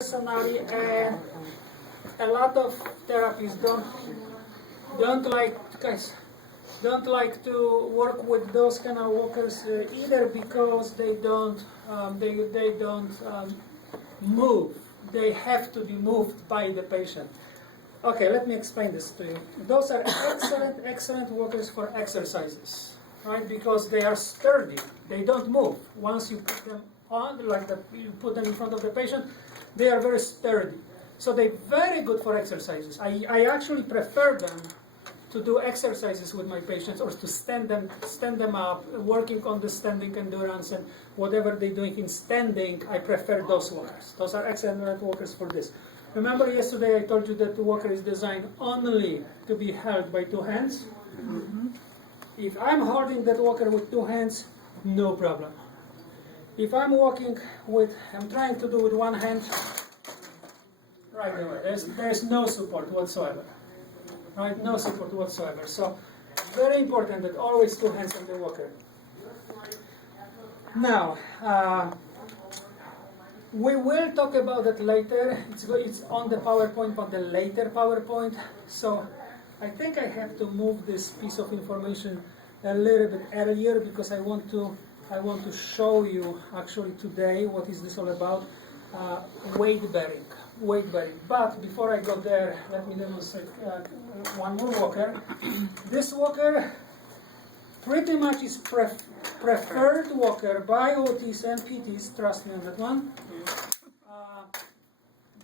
personally, and a lot of therapists don't like to work with those kind of walkers either because they don't move. They have to be moved by the patient. Okay, let me explain this to you. Those are excellent walkers for exercises, right? Because they are sturdy. They don't move. Once you put them on, you put them in front of the patient, they are very sturdy. So they're very good for exercises. I actually prefer them to do exercises with my patients or to stand them up, working on the standing endurance and whatever they're doing in standing. I prefer those walkers. Those are excellent walkers for this. Remember yesterday I told you that the walker is designed only to be held by two hands? Mm-hmm. If I'm holding that walker with two hands, no problem. If I'm trying to do with one hand, right away, there's no support whatsoever. Right, no support whatsoever. So, very important that always two hands on the walker. Now, we will talk about that later. It's on the PowerPoint, but the later PowerPoint. So, I think I have to move this piece of information a little bit earlier because I want to show you actually today what is this all about. Weight bearing. But before I go there, let me demonstrate one more walker. This walker pretty much is preferred walker by OTs and PTs, trust me on that one,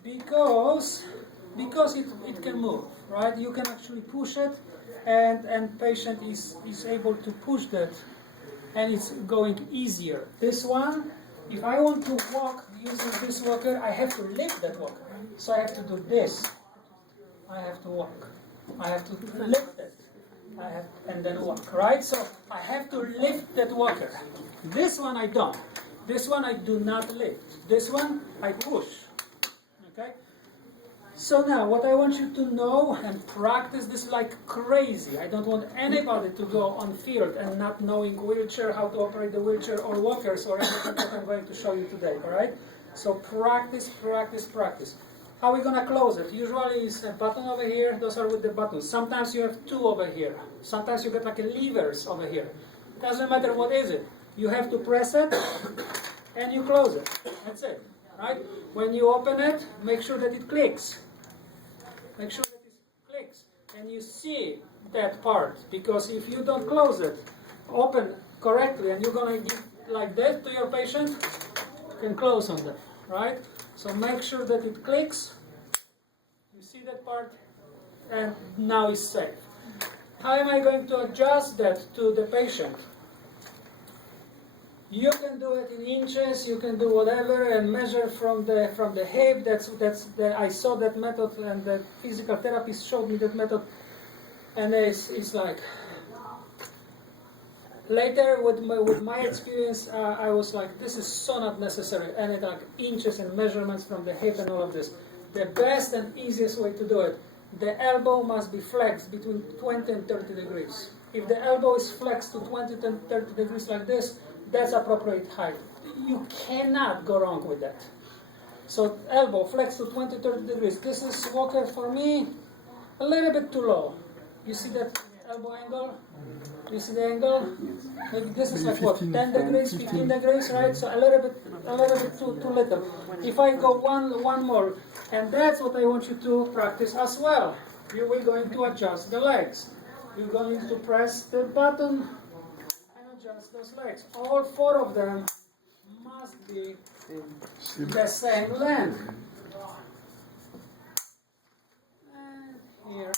because it can move, right? You can actually push it, and patient is able to push that, and it's going easier. This one, if I want to walk using this walker, I have to lift that walker. So I have to do this. I have to walk. I have to lift it. And then walk, right? So I have to lift that walker. This one I don't. This one I do not lift. This one I push. Okay? So now, what I want you to know and practice this like crazy. I don't want anybody to go on field and not knowing wheelchair, how to operate the wheelchair or walkers or anything that I'm going to show you today, all right? So practice. How are we going to close it? Usually it's a button over here. Those are with the buttons. Sometimes you have two over here. Sometimes you get like a levers over here. Doesn't matter what is it. You have to press it and you close it. That's it, right? When you open it, make sure that it clicks. Make sure that it clicks and you see that part, because if you don't close it, open correctly, and you're going to give like that to your patient, you can close on that, right? So make sure that it clicks, you see that part, and now it's safe. How am I going to adjust that to the patient? You can do it in inches, you can do whatever, and measure from the hip. I saw that method, and the physical therapist showed me that method, and it's like, later with my experience, I was like, this is so not necessary, and it like inches and measurements from the hip and all of this. The best and easiest way to do it, the elbow must be flexed between 20 and 30 degrees. If the elbow is flexed to 20 to 30 degrees like this, that's appropriate height. You cannot go wrong with that. So elbow flex to 20, 30 degrees. This is walker for me a little bit too low. You see that elbow angle? You see the angle? Maybe this is like what, 10 degrees, 15 degrees, right? So a little bit too little. If I go one more, and that's what I want you to practice as well. You will going to adjust the legs. You're going to press the button and adjust those legs. All four of them must be the same length. And here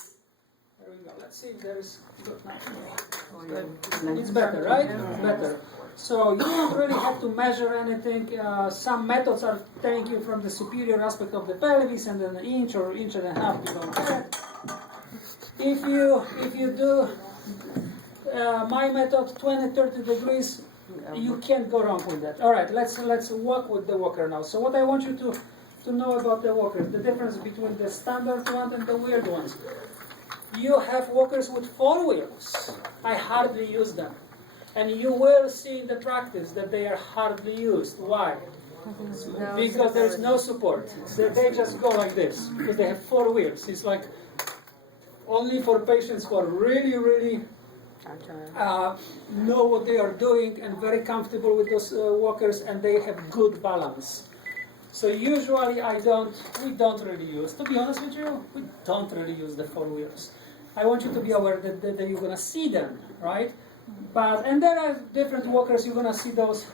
we go. Let's see if there is good enough. It's better, right? Better. So you don't really have to measure anything. Some methods are telling you from the superior aspect of the pelvis, and then an inch or inch and a half below that. If you do my method, 20-30 degrees, you can't go wrong with that. All right, let's walk with the walker now. So what I want you to know about the walkers, the difference between the standard one and the weird ones. You have walkers with 4 wheels. I hardly use them. And you will see in the practice that they are hardly used. Why? because there's no support. So they just go like this because they have 4 wheels. It's like only for patients who are really, really know what they are doing and very comfortable with those walkers, and they have good balance. So usually we don't really use, to be honest with you, we don't really use the 4 wheels. I want you to be aware that you're gonna see them, right? And there are different walkers. You're gonna see those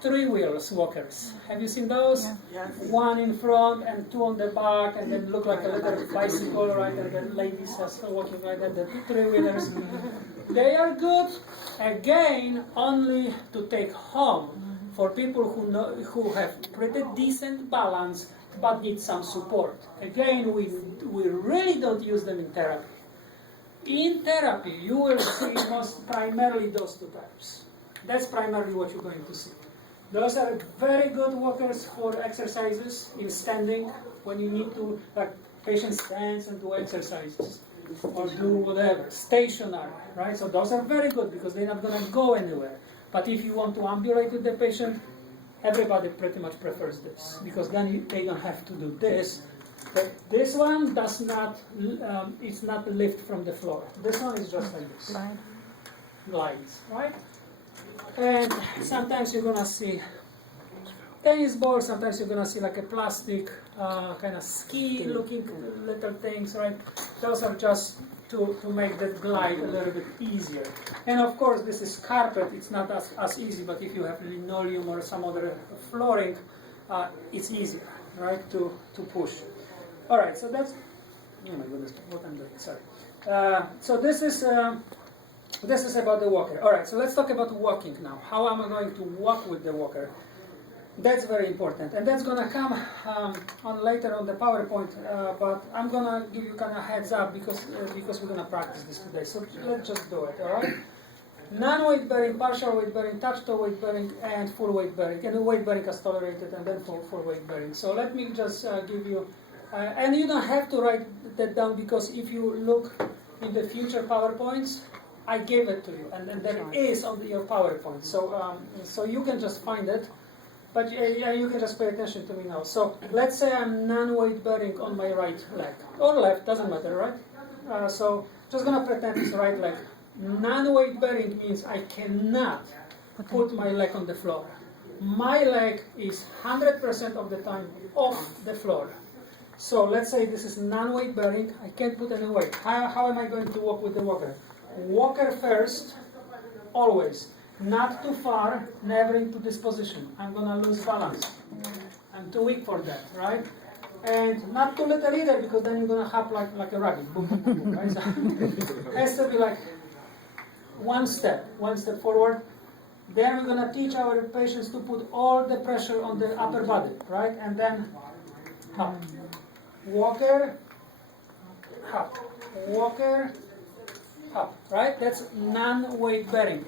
3 wheels walkers. Have you seen those? Yes. 1 in front and 2 on the back, and then look like a little bicycle, right? And then ladies are still walking like that. The 3 wheelers. They are good, again, only to take home for people who have pretty decent balance but need some support. Again, we really don't use them in therapy. In therapy, you will see most primarily those 2 types. That's primarily what you're going to see. Those are very good walkers for exercises in standing when you need to, like, patients stand and do exercises or do whatever, stationary, right? So those are very good because they're not going to go anywhere. But if you want to ambulate with the patient, everybody pretty much prefers this because then they don't have to do this. But this one does not, it's not lift from the floor. This one is just like this. Glides, right? And sometimes you're going to see tennis ball, sometimes you're going to see like a plastic kind of ski looking little things, right? Those are just to make that glide a little bit easier. And of course this is carpet, it's not as easy, but if you have linoleum or some other flooring, it's easier, right, to push. Alright, so that's, oh my goodness, what I'm doing, sorry. So this is about the walker. Alright, so let's talk about walking now. How am I going to walk with the walker? That's very important, and that's going to come on later on the PowerPoint, but I'm going to give you kind of heads up because we're going to practice this today. So let's just do it, all right? Non-weight bearing, partial weight bearing, touch-toe weight bearing, and full weight bearing. And the weight bearing is tolerated, and then full weight bearing. So let me just give you, and you don't have to write that down because if you look in the future PowerPoints, I gave it to you, and that is on your PowerPoint. So you can just find it. But you can just pay attention to me now. So let's say I'm non-weight bearing on my right leg, or left, doesn't matter, right? So just gonna pretend it's right leg. Non-weight bearing means I cannot put my leg on the floor. My leg is 100% of the time off the floor. So let's say this is non-weight bearing, I can't put any weight. How am I going to walk with the walker? Walker first, always. Not too far, never into this position. I'm going to lose balance. I'm too weak for that, right? And not too little either, because then you're going to hop like a rabbit. Boom, boom, boom, right? So it has to be like one step forward. Then we're going to teach our patients to put all the pressure on the upper body, right? And then hop. Walker, hop. Walker, hop, right? That's non-weight bearing.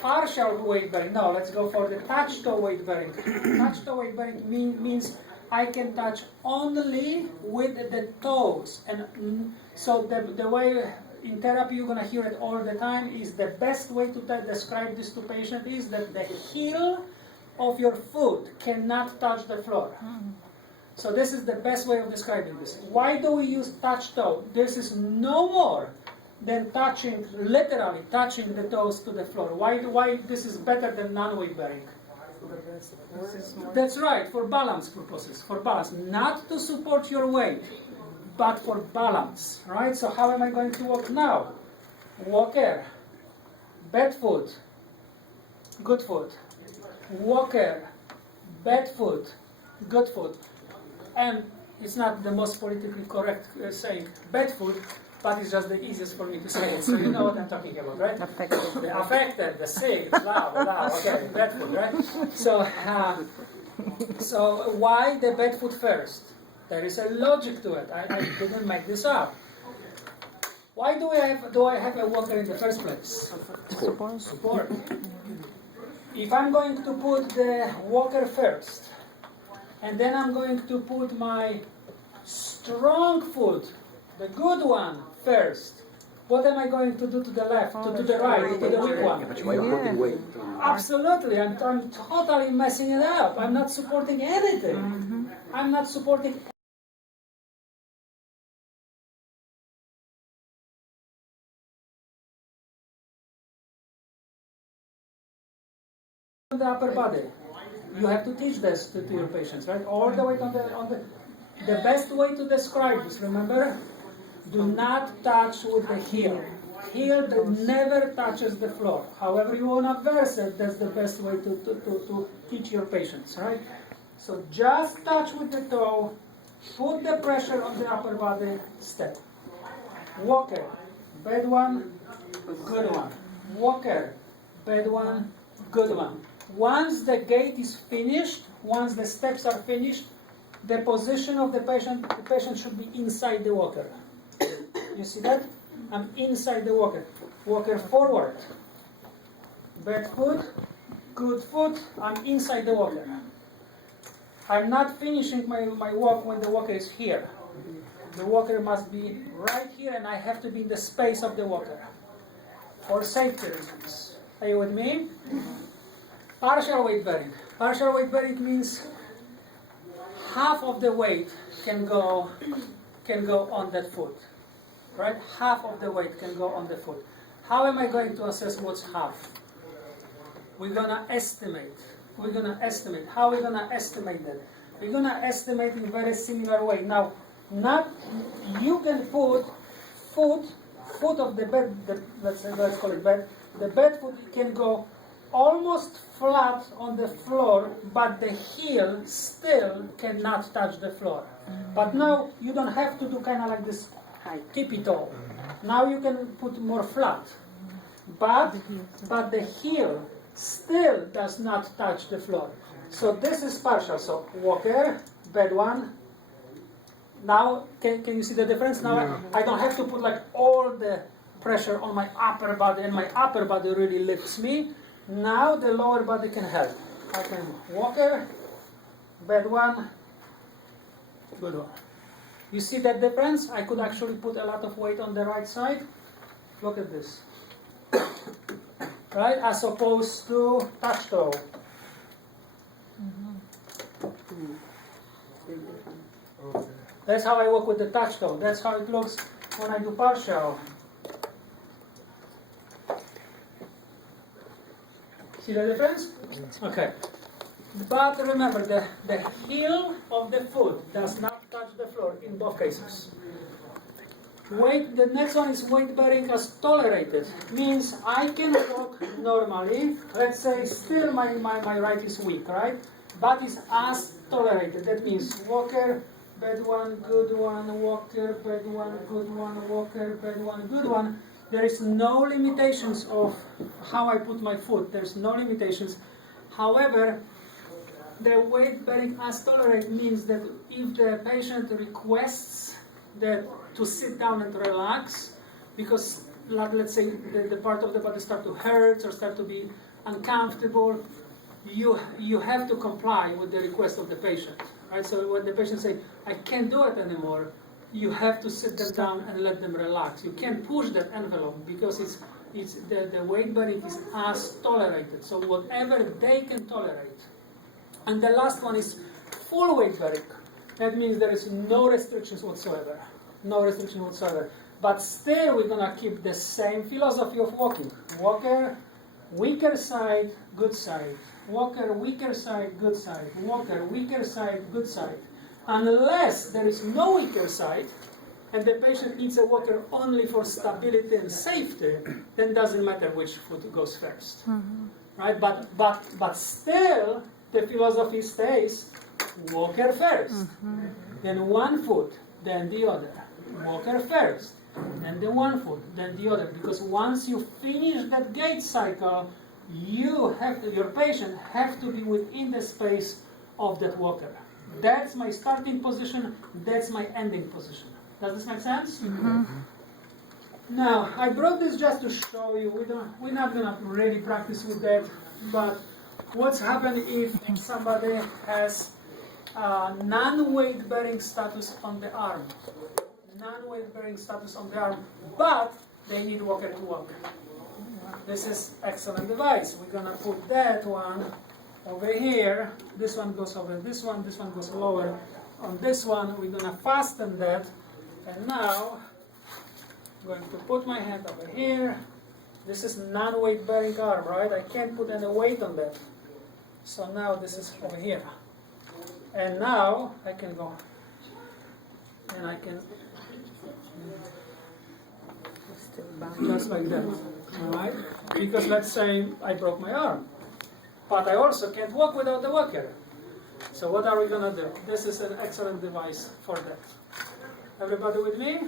Partial weight bearing. Now let's go for the touch-toe weight bearing. Touch-toe weight bearing means I can touch only with the toes. And so the way in therapy you're going to hear it all the time is the best way to describe this to patient is that the heel of your foot cannot touch the floor. So this is the best way of describing this. Why do we use touch-toe? This is no more than literally touching the toes to the floor. Why this is better than non-weight bearing? That's right, for balance purposes. For balance, not to support your weight, but for balance, right? So how am I going to walk now? Walker, bad foot, good foot. Walker, bad foot, good foot. And it's not the most politically correct saying bad foot, but it's just the easiest for me to say it. So you know what I'm talking about, right? Affected. The affected, the sick, blah, okay, bad foot, right? So why the bad foot first? There is a logic to it. I didn't make this up. Why do I have a walker in the first place? Support. If I'm going to put the walker first, and then I'm going to put my strong foot, the good one, first, What am I going to do to the left, to the right, to the weak one? But you are putting weight. Absolutely, I'm totally messing it up. I'm not supporting anything. I'm not supporting the upper body. You have to teach this to your patients, right? All the way on the best way to describe this, remember? Do not touch with the heel. Heel that never touches the floor. However you want to verse it, that's the best way to teach your patients, right? So just touch with the toe, put the pressure on the upper body, step. Walker, bad one, good one. Walker, bad one, good one. Once the gait is finished, once the steps are finished, the position of the patient should be inside the walker. You see that? I'm inside the walker. Walker forward. Bad foot, good foot, I'm inside the walker. I'm not finishing my walk when the walker is here. The walker must be right here and I have to be in the space of the walker. For safety reasons. Are you with me? Partial weight bearing. Partial weight bearing means half of the weight can go on that foot. Right? Half of the weight can go on the foot. How am I going to assess what's half? We're gonna estimate. We're gonna estimate. How are we gonna estimate that? We're gonna estimate in a very similar way. Now, you can put foot of the bed. Let's call it bed. The bed foot can go almost flat on the floor, but the heel still cannot touch the floor. But now you don't have to do kind of like this tippy toe. Now you can put more flat. But the heel still does not touch the floor. So this is partial. So walker, bad one. Now can you see the difference? Now I don't have to put like all the pressure on my upper body, and my upper body really lifts me. Now the lower body can help. I can walker, bad one, good one. You see that difference? I could actually put a lot of weight on the right side. Look at this. Right? As opposed to touch toe. That's how I work with the touch toe. That's how it looks when I do partial. See the difference? Okay. But remember, the heel of the foot does not touch the floor in both cases. The next one is weight bearing as tolerated. Means I can walk normally. Let's say still my right is weak, right? But it's as tolerated. That means walker, bad one, good one, walker, bad one, good one, walker, bad one, good one. There is no limitations of how I put my foot. There's no limitations. However, the weight bearing as tolerated means that if the patient requests to sit down and relax, because let's say the part of the body start to hurt or start to be uncomfortable, you have to comply with the request of the patient. Right? So when the patient say, I can't do it anymore, you have to sit them down and let them relax. You can't push that envelope because the weight bearing is as tolerated. So whatever they can tolerate. And the last one is full weight bearing. That means there is no restrictions whatsoever. No restriction whatsoever. But still we're gonna keep the same philosophy of walking. Walker, weaker side, good side. Walker, weaker side, good side. Walker, weaker side, good side. Unless there is no weaker side, and the patient needs a walker only for stability and safety, then doesn't matter which foot goes first. Right? But still, the philosophy stays walker first, then one foot, then the other. Walker first, then the one foot, then the other. Because once you finish that gait cycle, your patient have to be within the space of that walker. That's my starting position, that's my ending position. Does this make sense? Now, I brought this just to show you, we're not going to really practice with that, but what's happened if somebody has non-weight bearing status on the arm? Non-weight bearing status on the arm, but they need walker to walk. This is excellent device. We're gonna put that one over here. This one goes over this one goes lower. On this one, we're gonna fasten that. And now, I'm going to put my hand over here. This is non-weight bearing arm, right? I can't put any weight on that. So now this is over here. And now I can go and I can just like that, alright? Because let's say I broke my arm, but I also can't walk without the walker. So what are we gonna do? This is an excellent device for that. Everybody with me?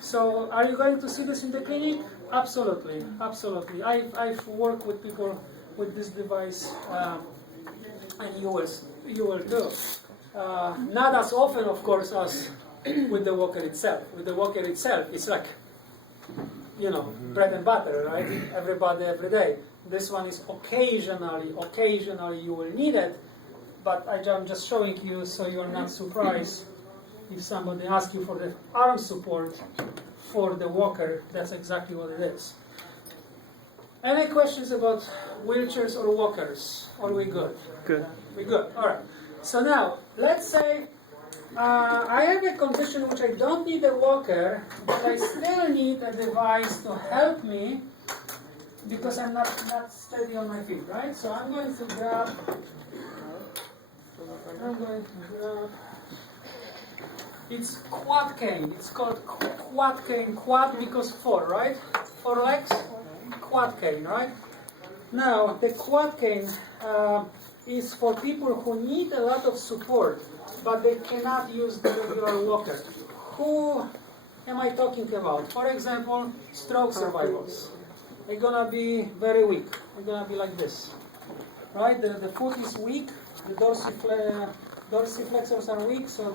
So are you going to see this in the clinic? Absolutely, absolutely. I've worked with people with this device, and you will too. Not as often, of course, as with the walker itself. With the walker itself, it's like, you know, bread and butter, right? Everybody, every day. This one is occasionally you will need it, but I'm just showing you so you're not surprised if somebody asks you for the arm support for the walker. That's exactly what it is. Any questions about wheelchairs or walkers? Are we good? Good. We good. All right. So now, let's say I have a condition which I don't need a walker, but I still need a device to help me because I'm not steady on my feet, right? So I'm going to grab. It's quad cane. It's called quad cane. Quad because 4, right? 4 legs. Quad cane, right? Now the quad cane is for people who need a lot of support, but they cannot use the regular walker. Who am I talking about? For example, stroke survivors. They're gonna be very weak. They're gonna be like this, right? The foot is weak. The dorsiflexors are weak, so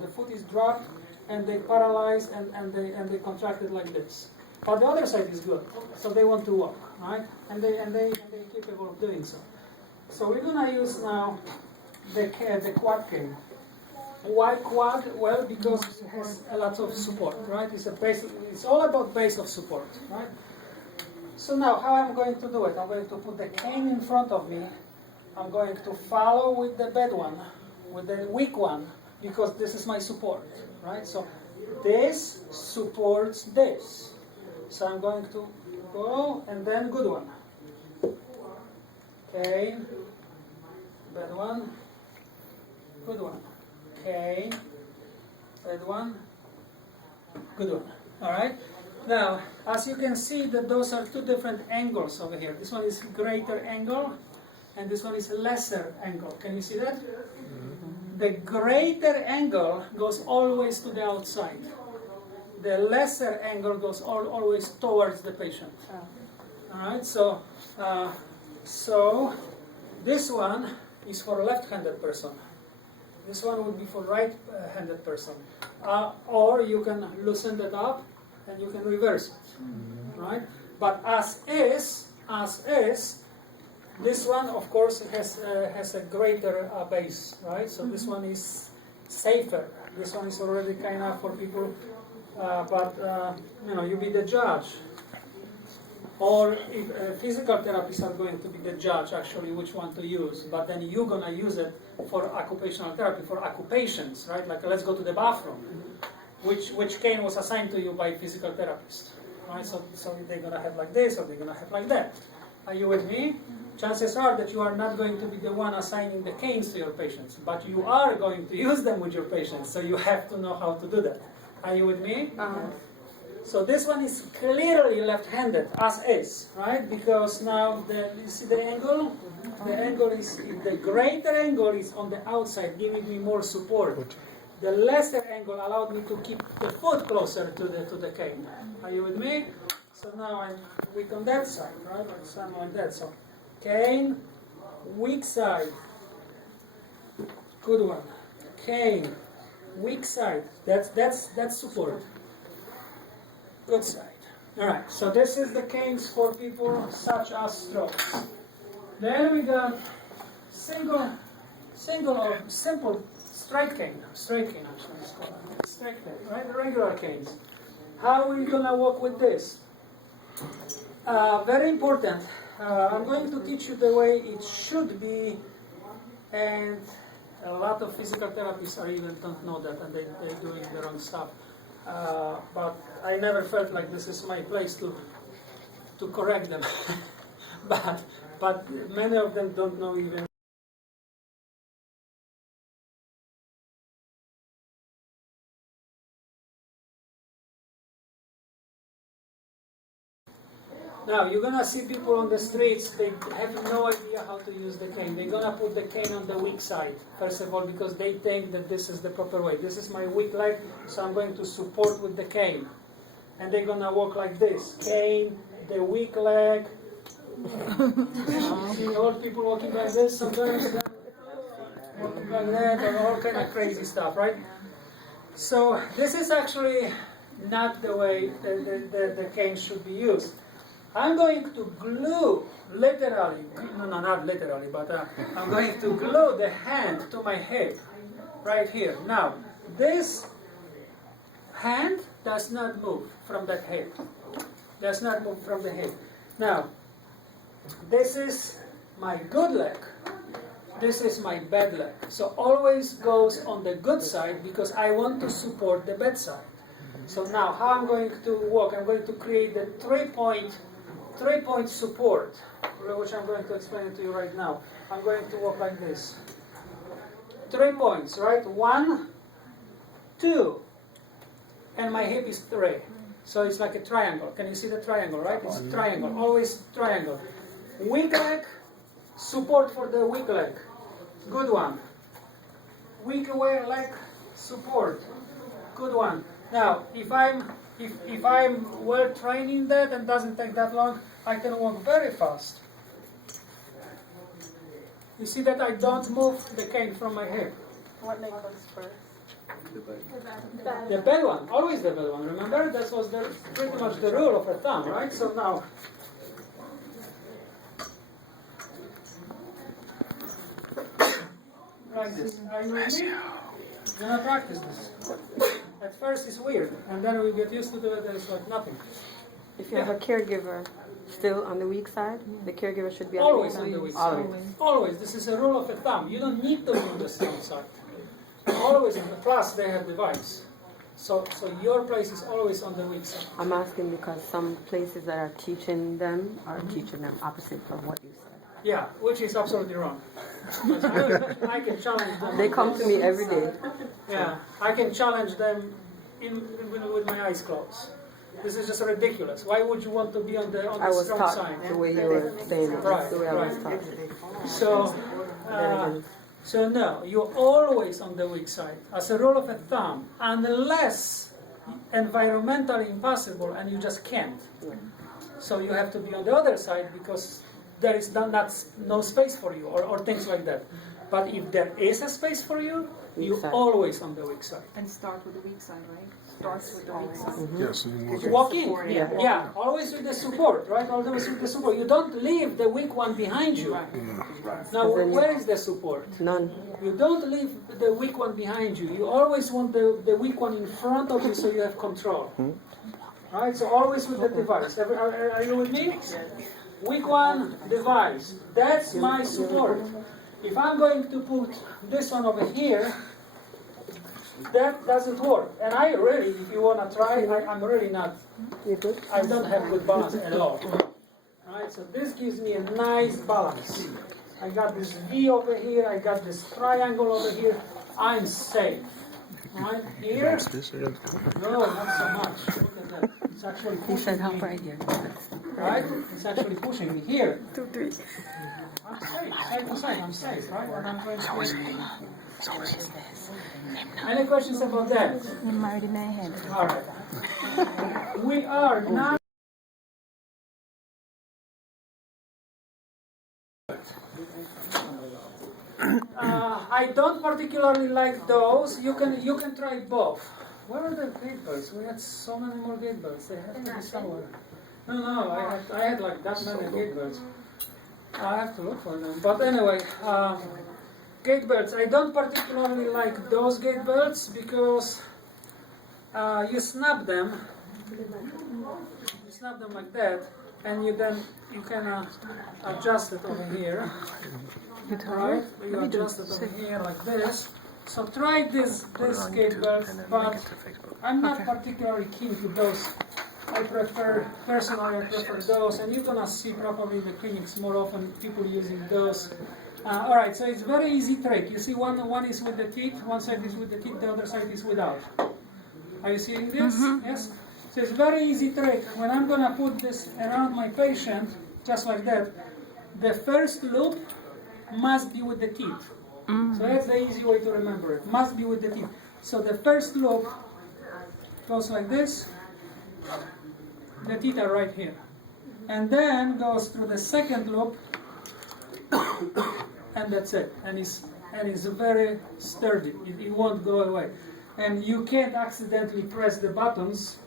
the foot is dropped and they paralyze and they contract it like this. But the other side is good, so they want to walk, right? And they're capable of doing so. So we're gonna use now the quad cane. Why quad? Well, because it has a lot of support, right? It's all about base of support, right? So now, how I'm going to do it? I'm going to put the cane in front of me. I'm going to follow with the bad one, with the weak one, because this is my support, right? So this supports this. So I'm going to go, and then good one. Okay, bad one, good one. Okay, bad one, good one. All right. Now, as you can see, that those are two different angles over here. This one is greater angle, and this one is lesser angle. Can you see that? The greater angle goes always to the outside. The lesser angle goes always towards the patient. All right, so this one is for a left-handed person. This one would be for right-handed person. Or you can loosen that up and you can reverse it, right? But as is, this one, of course, has a greater base, right? So this one is safer. This one is already kind of for people. But you be the judge. Or if physical therapists are going to be the judge, actually, which one to use. But then you're going to use it for occupational therapy, for occupations, right? Like, let's go to the bathroom. Which cane was assigned to you by physical therapist, right? So they're going to have like this, or they're going to have like that. Are you with me? Chances are that you are not going to be the one assigning the canes to your patients, but you are going to use them with your patients, so you have to know how to do that. Are you with me? So this one is clearly left-handed, as is, right? Because now, you see the angle? The angle is, the greater angle is on the outside, giving me more support. The lesser angle allowed me to keep the foot closer to the cane. Are you with me? So now I'm weak on that side, right? So I'm on that side. Cane, weak side. Good one. Cane, weak side. That's support. Good side. All right. So this is the canes for people such as strokes. Then we got single or simple straight cane. Straight cane actually is called. Straight cane, right? The regular canes. How are we gonna work with this? Very important. I'm going to teach you the way it should be, and a lot of physical therapists are even don't know that, and they're doing the wrong stuff. But I never felt like this is my place to correct them. but many of them don't know even. Now, you're gonna see people on the streets, they have no idea how to use the cane. They're gonna put the cane on the weak side, first of all, because they think that this is the proper way. This is my weak leg, so I'm going to support with the cane. And they're gonna walk like this. Cane, the weak leg. See old people walking like this sometimes, walking like that, and all kind of crazy stuff, right? So this is actually not the way the cane should be used. I'm going to glue, literally, no, not literally, but I'm going to glue the hand to my hip, right here. Now, this hand does not move from that hip. Does not move from the hip. Now, this is my good leg. This is my bad leg. So always goes on the good side because I want to support the bad side. So now, how I'm going to walk? I'm going to create the three-point support, which I'm going to explain it to you right now. I'm going to walk like this. 3 points, right? 1, 2, and my hip is 3. So it's like a triangle. Can you see the triangle, right? It's a triangle, always triangle. Weak leg, support for the weak leg. Good one. Weak leg, support. Good one. Now, if I'm well trained in that and doesn't take that long, I can walk very fast. You see that I don't move the cane from my hip. What leg goes first? The bad one, always the bad one. Remember, that was pretty much the rule of a thumb, right? So now, like this. Are you with me? You're gonna practice this. At first it's weird, and then we get used to it, and it's like nothing. If you have a caregiver still on the weak side, the caregiver should be on Always the on weak the side. weak side. Always. This is a rule of a thumb. You don't need to be on the strong side. Always on the plus they have device. So your place is always on the weak side. I'm asking because some places that are teaching them are teaching them opposite of what you said. Yeah, which is absolutely wrong. I can challenge them. They come to me every day. Yeah, I can challenge them with my eyes closed. This is just ridiculous. Why would you want to be on the I was strong taught side? the way you were saying it. That's the way I was Right. taught. So no, you're always on the weak side. As a rule of a thumb, unless environmentally impossible and you just can't. So you have to be on the other side because there is no space for you or things like that. But if there is a space for you, you're always on the weak side. And start with the weak side, right? Starts with the weak side. Yes, and you Walk in, Support, yeah, always with the support, right? Always with the support. You don't leave the weak one behind you. Now, where is the support? None. You don't leave the weak one behind you. You always want the weak one in front of you so you have control. Right? So always with the device. Are you with me? Weak one, device. That's my support. If I'm going to put this one over here, that doesn't work. And I really, if you want to try, I'm really not, I don't have good balance at all. Right? So this gives me a nice balance. I got this V over here, I got this triangle over here. I'm safe. Right here? No, not so much. Look at that. It's actually pushing me. right here. Right? It's actually pushing me here. 2, 3. I'm safe. Side to side, I'm safe, right? And I'm going to... Any questions about that? All right. We are not... I don't particularly like those. You can try both. Where are the gate belts? We had so many more gate belts. They have to be somewhere. No, I had like that many gate belts. I have to look for them. But anyway, gate belts. I don't particularly like those gate belts because you snap them You snap them like that, and you can adjust it over here. Right? You adjust it over here like this. So try this skate belt, but I'm not particularly keen to those. Personally I prefer those, and you're gonna see probably in the clinics more often people using those. Alright, so it's very easy trick. You see one is with the teeth, one side is with the teeth, the other side is without. Are you seeing this? Yes? So it's very easy trick. When I'm gonna put this around my patient, just like that, the first loop must be with the teeth. So that's the easy way to remember it. Must be with the teeth. So the first loop goes like this. The teeth are right here. And then goes through the second loop, and that's it. And it's very sturdy. It won't go away. And you can't accidentally press the buttons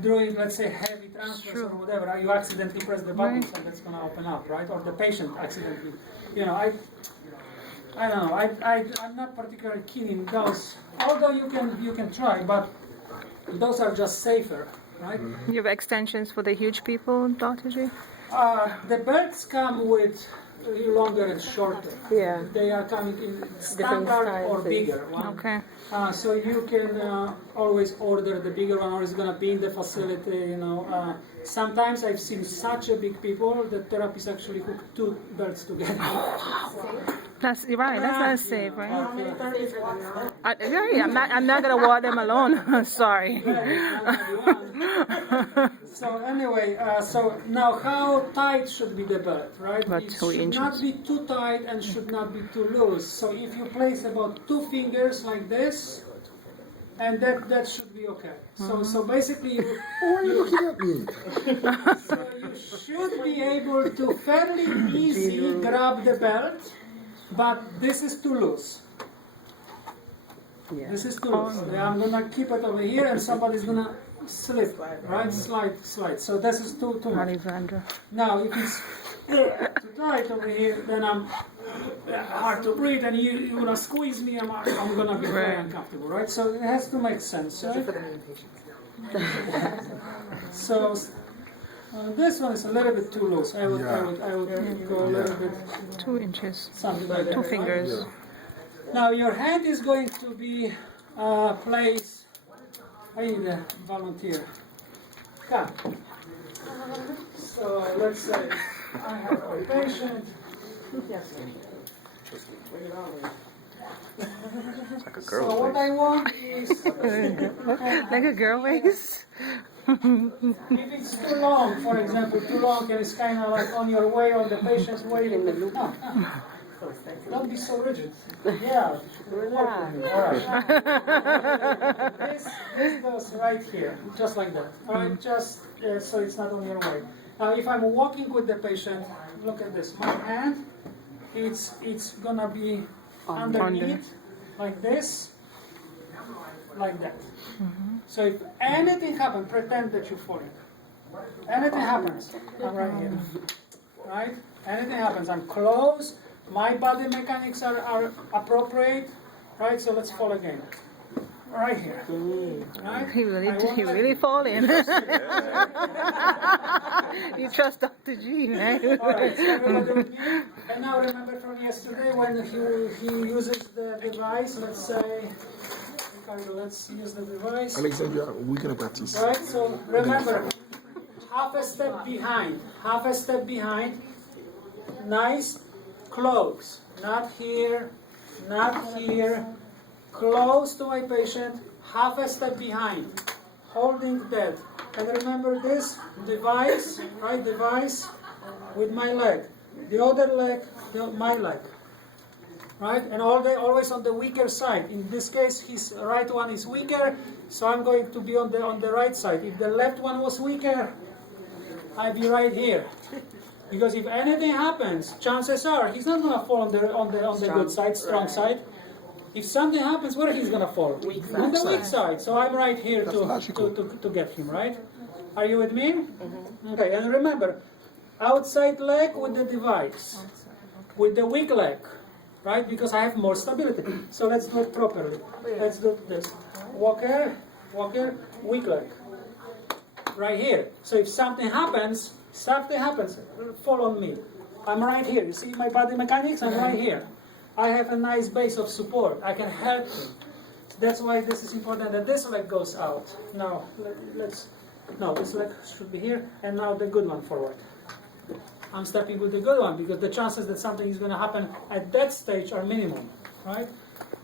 during, let's say, heavy transfers or whatever. You accidentally press the buttons, and that's going to open up, right? Or the patient accidentally. You know, I don't know. I'm not particularly keen in those. Although you can try, but those are just safer, right? You have extensions for the huge people, Dr. G? The belts come with longer and shorter. Yeah. They are coming in standard or sizes. bigger one. Okay. So you can always order the bigger one, or it's going to be in the facility. You know, sometimes I've seen such a big people that therapists actually hook two belts together. That's right. That's not safe, right? Yeah. I'm not gonna walk them alone. Sorry. So anyway, so now how tight should be the belt, right? About it 2 should inches. not be too tight and should not be too loose. So if you place about 2 fingers like this, and that should be okay. So basically, Why are you looking at me? so you should be able to fairly easy grab the belt, but this is too loose. Yeah. This is too loose. I'm gonna keep it over here, and somebody's gonna slip, right? Slide. So this is too much. Alexandra. Now, if it's too tight over here, then I'm hard to breathe, and you're gonna squeeze me. I'm gonna be very uncomfortable, right? So it has to make sense, right? So this one is a little bit too loose. I would go a little bit 2 inches. something like that. 2 right? fingers. Now your hand is going to be placed. I need a volunteer. Come. So let's say I have a patient. Like a So girl. what I want is Like a girl waist? if it's too long, for example, too long and it's kind of like on your way or the patient's way. No. Don't be so rigid. Yeah. Relax. This goes right here, just like that. All right, just so it's not on your way. Now, if I'm walking with the patient, look at this. My hand, it's gonna be underneath, like this, like that. So if anything happens, pretend that you're falling. Anything happens, I'm right here. Right? Anything happens, I'm close. My body mechanics are appropriate. Right? So let's fall again. Right here. Right? He really fall in. You trust Dr. G, right? Alright, so everybody with me? And now remember from yesterday when he uses the device, let's say, let's use the device. Alexandra, we're gonna practice. Right, so remember, half a step behind, nice, close, not here, close to my patient, half a step behind, holding that. And remember this device, right, device with my leg, the other leg, my leg. Right, and always on the weaker side. In this case, his right one is weaker, so I'm going to be on the right side. If the left one was weaker, I'd be right here. Because if anything happens, chances are he's not gonna fall on the good side, strong side. If something happens, where he's gonna fall? On the weak side. So I'm right here to get him. Right? Are you with me? Okay. And remember, outside leg with the device, with the weak leg. Right? Because I have more stability. So let's do it properly. Let's do this. Walker, weak leg. right here. So if something happens, fall on me. I'm right here. You see my body mechanics? I'm right here. I have a nice base of support. I can help him. That's why this is important that this leg goes out. Now, this leg should be here, and now the good one forward. I'm stepping with the good one because the chances that something is going to happen at that stage are minimum, right?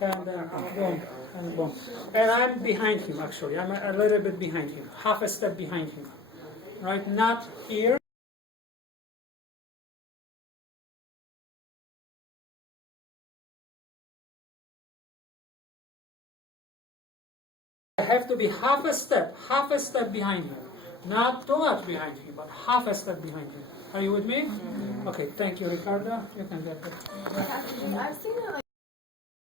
And boom, and boom. And I'm behind him, actually. I'm a little bit behind him, half a step behind him, right? Not here. I have to be half a step behind him. Not too much behind him, but half a step behind him. Are you with me? Okay, thank you, Ricardo. You can get it. I've seen it like